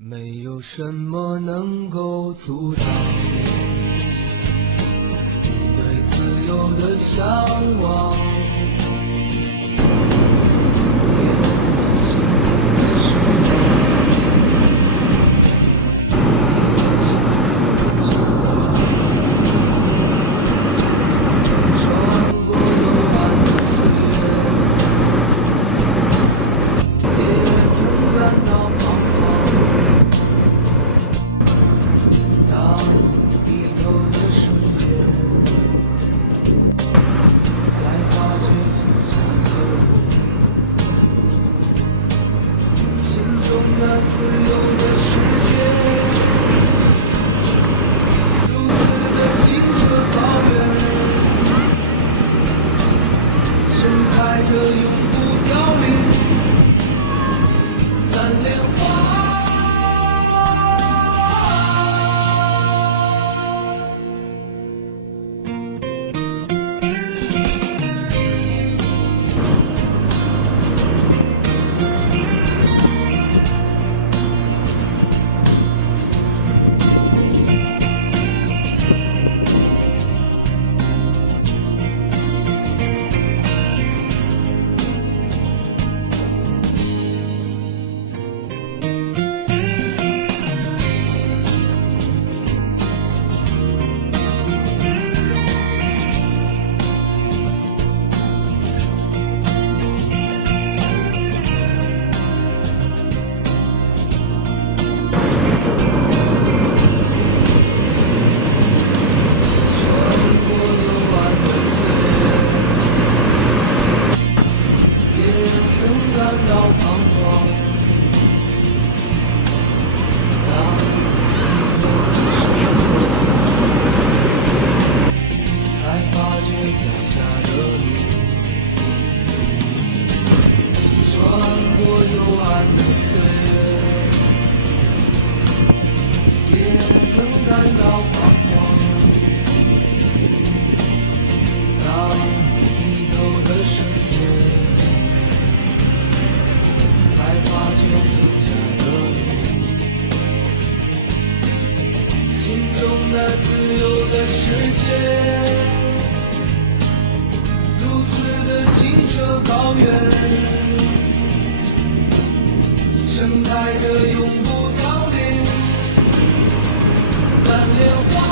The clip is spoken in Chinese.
没有什么能够阻挡你对自由的向往。天马行空的时光，你的心的牵挂，穿过幽暗的岁月，也曾感到彷徨。当你低头的瞬间，才发觉脚下的路，心中那自由的世界，如此的清澈高远，盛开着永不凋零蓝莲花。感到彷徨，当你有的时间，才发觉脚下的路，穿过幽暗的岁月，也曾感到彷徨，当你低头的瞬间，才发觉脚下的路，心中那自由的世界，如此的清澈高远，盛开着永不凋零蓝莲花。